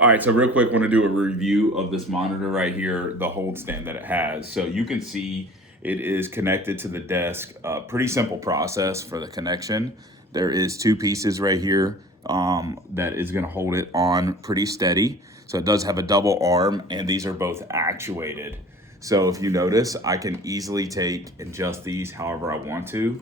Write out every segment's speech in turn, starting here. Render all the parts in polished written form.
All right, so real quick, want to do a review of this monitor right here, the hold stand that it has. So you can see it is connected to the desk. Pretty simple process for the connection. There is two pieces right here that is going to hold it on pretty steady. So it does have a double arm, and these are both actuated. So if you notice, I can easily take and adjust these however I want to.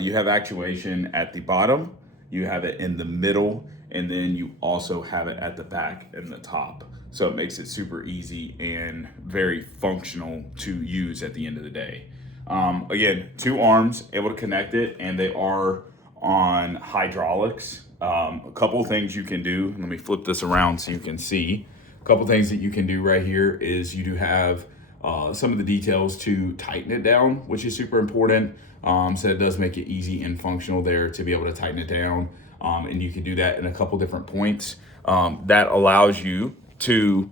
You have actuation at the bottom, you have it in the middle, and then you also have it at the back and the top. So it makes it super easy and very functional to use at the end of the day. Again, two arms, able to connect it, and they are on hydraulics. A couple things you can do, let me flip this around so you can see. A couple things that you can do right here is you do have some of the details to tighten it down, which is super important. So it does make it easy and functional there to be able to tighten it down. And you can do that in a couple different points. That allows you to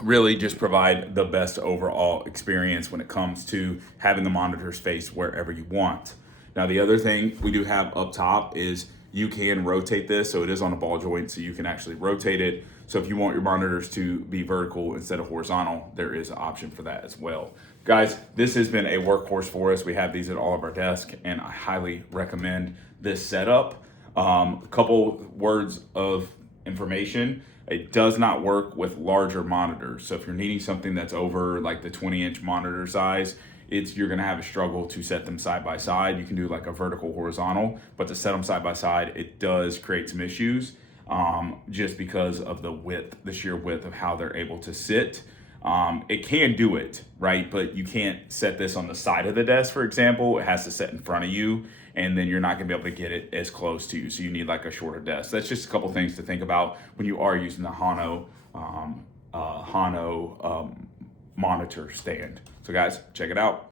really just provide the best overall experience when it comes to having the monitors face wherever you want. Now, the other thing we do have up top is you can rotate this. So it is on a ball joint, so you can actually rotate it. So if you want your monitors to be vertical instead of horizontal, there is an option for that as well. Guys, this has been a workhorse for us. We have these at all of our desks, and I highly recommend this setup. A couple words of information. It does not work with larger monitors. So if you're needing something that's over like the 20-inch monitor size, you're gonna have a struggle to set them side by side. You can do like a vertical horizontal, but to set them side by side, it does create some issues just because of the width, the sheer width of how they're able to sit. It can do it, right? But you can't set this on the side of the desk, for example. It has to sit in front of you, and then you're not gonna be able to get it as close to you. So you need like a shorter desk. That's just a couple things to think about when you are using the HUANUO monitor stand. So guys, check it out.